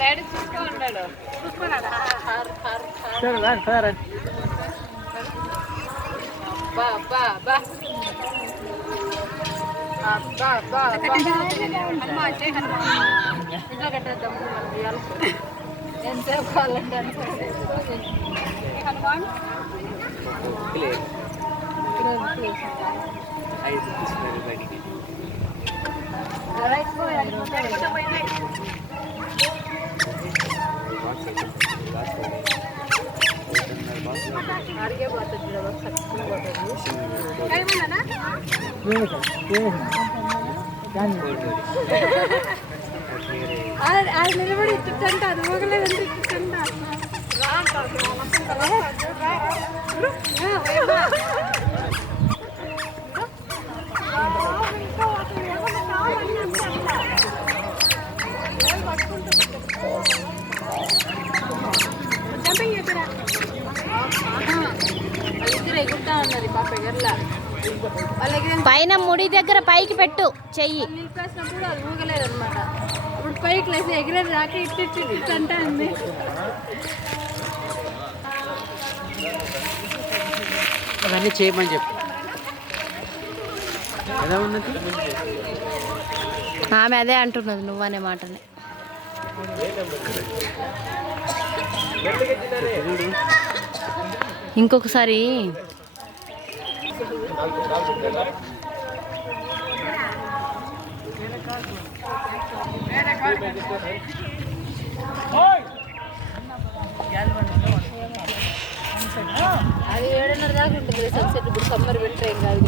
Daddy చూసుకో ఉన్నాడు. బా బా బా ఇంట్లో కట్టేద్దాం. ఎంతసేపు కావాలంటే హనుమాన్ అడిగే పోతుంది అది నిలబడి ఇట్టుంట అది మోగలేదంటే ఇట్టుంట ఎగురుతా ఉన్నది పాప ఎగరలా. పైన ముడి దగ్గర పైకి పెట్టు చెయ్యి. నిలిపేసినప్పుడు అది ఊగలేదు అనమాట. ఇప్పుడు పైకి లేసి ఎగిరేది రాక ఇట్టు అంటే ఉంది. అవన్నీ చేయమని చెప్పు. ఆమె అదే అంటున్నది నువ్వనే మాటనే. ఇంకొకసారి అది 7:30 దాకా ఉంటుంది సన్సెట్. ఇప్పుడు సమ్మర్ వింటర్ ఏం కాదు.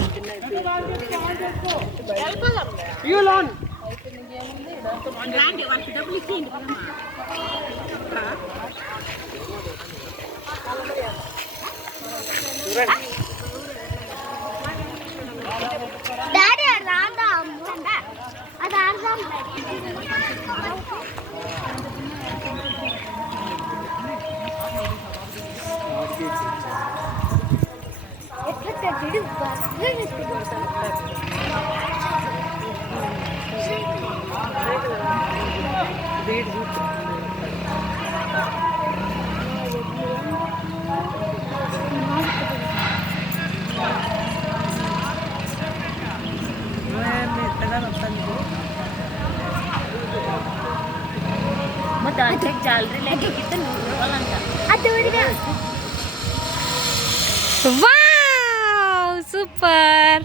జాలరీ లేక 100 రూపాయలంట. Wow super.